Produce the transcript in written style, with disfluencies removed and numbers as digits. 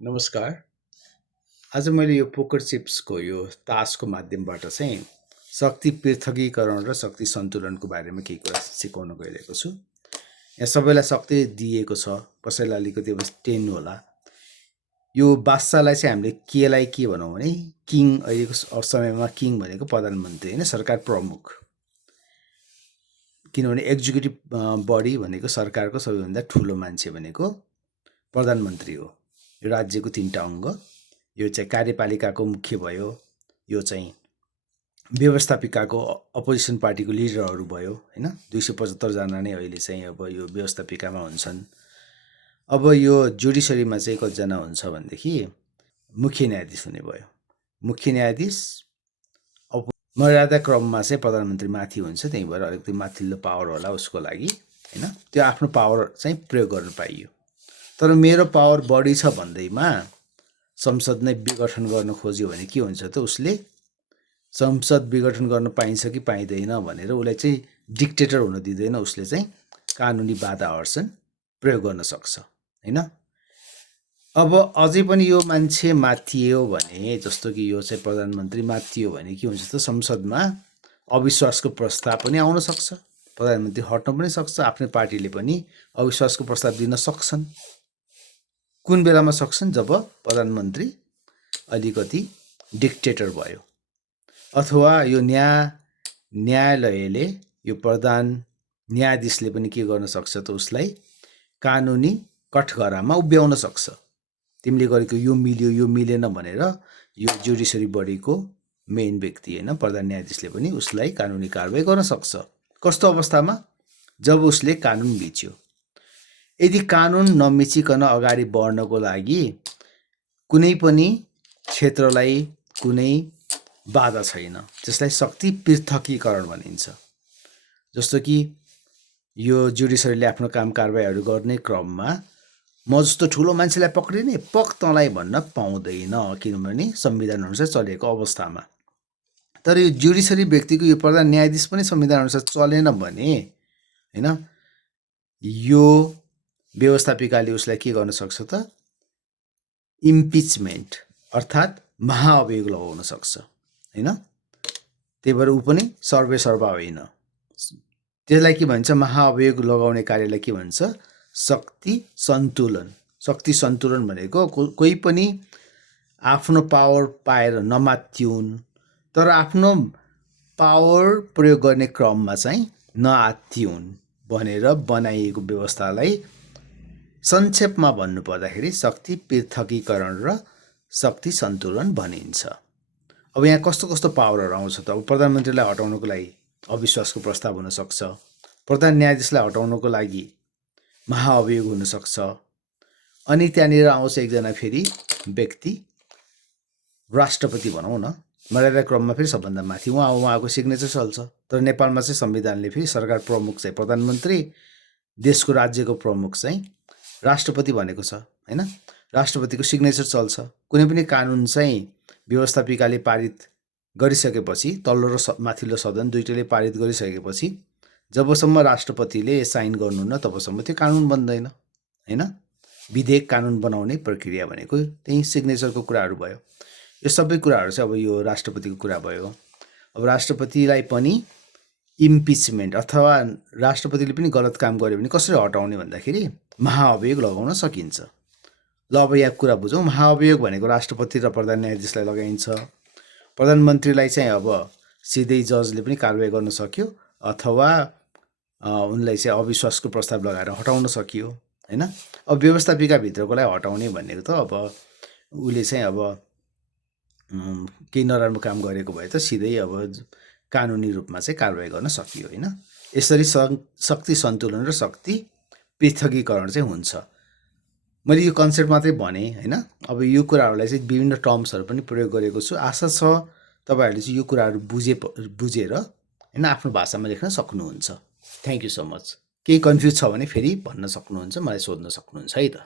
नमस्कार। आज मैले यो पोकर चिप्सको यो तासको माध्यमबाट चाहिँ शक्ति पृथकीकरण र शक्ति सन्तुलनको बारेमा केही कुरा सिकाउन गइरहेको छु। यहाँ सबैलाई शक्ति दिएको छ, कसैलाई अलिकति बस टेन्नु होला। यो बादशाहलाई चाहिँ हामीले केलाई के भनौँ भने किङ, अहिलेको समयमा किङ भनेको प्रधानमन्त्री होइन, सरकार प्रमुख। किनभने एक्जिक्युटिभ बडी भनेको सरकारको सबैभन्दा ठुलो मान्छे भनेको प्रधानमन्त्री हो। यो राज्यको 3टा अङ्ग, यो चाहिँ कार्यपालिकाको मुख्य भयो, यो चाहिँ व्यवस्थापिकाको अपोजिसन पार्टीको लिडरहरू भयो होइन। 275 जना नै अहिले चाहिँ अब यो व्यवस्थापिकामा हुन्छन्। अब यो जुडिसरीमा चाहिँ कतिजना हुन्छ भनेदेखि मुख्य न्यायाधीश हुने भयो। मुख्य न्यायाधीश मर्यादा क्रममा चाहिँ प्रधानमन्त्री माथि हुन्छ, त्यही भएर अलिकति माथिल्लो पावर होला उसको लागि होइन। त्यो आफ्नो पावर चाहिँ प्रयोग गर्न पाइयो। तर मेरो पावर बढी छ भन्दैमा संसद नै विघटन गर्न खोज्यो भने के हुन्छ त, उसले संसद विघटन गर्न पाइन्छ कि पाइँदैन भनेर उसलाई चाहिँ डिक्टेटर हुन दिँदैन। उसले चाहिँ कानुनी बाधा अर्सन प्रयोग गर्न सक्छ होइन। अब अझै पनि यो मान्छे माथियो भने, जस्तो कि यो चाहिँ प्रधानमन्त्री माथियो भने के हुन्छ त, संसदमा अविश्वासको प्रस्ताव पनि आउन सक्छ। प्रधानमन्त्री हट्न पनि सक्छ। आफ्नै पार्टीले पनि अविश्वासको प्रस्ताव दिन सक्छन्। कुन बेलामा सक्छन्? जब प्रधानमन्त्री अलिकति डिक्टेटर भयो, अथवा यो न्यायालयले, यो प्रधान न्यायाधीशले पनि के गर्न सक्छ त, उसलाई कानुनी कठघरामा उभ्याउन सक्छ। तिमीले गरेको यो मिल्यो यो मिलेन भनेर यो जुडिसरी बडीको मेन व्यक्ति होइन, प्रधान न्यायाधीशले पनि उसलाई कानुनी कारबाही गर्न सक्छ। कस्तो अवस्थामा? जब उसले कानुन मिच्यो। यदि कानुन नमिचिकन अगाडि बढ्नको लागि कुनै पनि क्षेत्रलाई कुनै बाधा छैन, त्यसलाई शक्ति पृथकीकरण भनिन्छ। जस्तो कि यो जुडिसरीले आफ्नो काम कारबाहीहरू गर्ने क्रममा म जस्तो ठुलो मान्छेलाई पक्रिने तँलाई भन्न पाउँदैन, किनभने संविधान अनुसार चलेको अवस्थामा। तर यो जुडिसरी व्यक्तिको, यो प्रधान न्यायाधीश पनि संविधान अनुसार चलेन भने होइन, यो व्यवस्थापिकाले उसलाई के गर्न सक्छ त, इम्पिचमेन्ट अर्थात् महाअभियोग लगाउन सक्छ होइन। त्यही भएर ऊ पनि सर्वेसर्वा होइन। त्यसलाई के भन्छ? महाअभियोग लगाउने कार्यलाई के भन्छ? शक्ति सन्तुलन। शक्ति सन्तुलन भनेको कोही पनि आफ्नो पावर पाएर नमात्तिउन्, तर आफ्नो पावर प्रयोग गर्ने क्रममा चाहिँ नआत्तिउन् भनेर बनाइएको व्यवस्थालाई संक्षेपमा भन्नुपर्दाखेरि शक्ति पृथकीकरण र शक्ति सन्तुलन भनिन्छ। अब यहाँ कस्तो कस्तो पावरहरू आउँछ त? अब प्रधानमन्त्रीलाई हटाउनको लागि अविश्वासको प्रस्ताव हुनसक्छ, प्रधान न्यायाधीशलाई हटाउनको लागि महाअभियोग हुनसक्छ, अनि त्यहाँनिर आउँछ एकजना फेरि व्यक्ति, राष्ट्रपति भनौँ न, मर्यादा क्रममा फेरि सबभन्दा माथि उहाँको सिग्नेचर चल्छ। तर नेपालमा चाहिँ संविधानले फेरि सरकार प्रमुख चाहिँ प्रधानमन्त्री, देशको राज्यको प्रमुख चाहिँ राष्ट्रपति भनेको छ होइन। राष्ट्रपतिको सिग्नेचर चल्छ। कुनै पनि कानुन चाहिँ व्यवस्थापिकाले पारित गरिसकेपछि, तल्लो र माथिल्लो सदन दुईटैले पारित गरिसकेपछि जबसम्म राष्ट्रपतिले साइन गर्नुहुन्न तबसम्म त्यो कानुन बन्दैन होइन। विधेयक कानुन बनाउने प्रक्रिया भनेको त्यही सिग्नेचरको कुराहरू भयो। यो सबै कुराहरू चाहिँ अब यो राष्ट्रपतिको कुरा भयो। अब राष्ट्रपतिलाई पनि इम्पिचमेन्ट अथवा राष्ट्रपतिले पनि गलत काम गर्यो भने कसरी हटाउने भन्दाखेरि महाअभियोग लगाउन सकिन्छ। ल अब यहाँ कुरा बुझौँ। महाअभियोग भनेको राष्ट्रपति र प्रधान न्यायाधीशलाई लगाइन्छ। प्रधानमन्त्रीलाई चाहिँ अब सिधै जजले पनि कारबाही गर्न सक्यो, अथवा उनलाई चाहिँ अविश्वासको प्रस्ताव लगाएर हटाउन सकियो होइन। अब व्यवस्थापिकाभित्रकोलाई हटाउने भनेको त अब उसले चाहिँ अब केही नराम्रो काम गरेको भए त सिधै अब कानुनी रूपमा चाहिँ कारबाही गर्न सकियो होइन। यसरी शक्ति सन्तुलन र शक्ति पृथकीकरण चाहिँ हुन्छ। मैले यो कन्सेप्ट मात्रै भने होइन। अब यो कुराहरूलाई चाहिँ विभिन्न टर्म्सहरू पनि प्रयोग गरेको छु। आशा छ तपाईँहरूले चाहिँ यो कुराहरू बुझेर होइन आफ्नो भाषामा लेख्न सक्नुहुन्छ। Thank you so much. केही कन्फ्युज छ भने फेरि भन्न सक्नुहुन्छ, मलाई सोध्न सक्नुहुन्छ है त।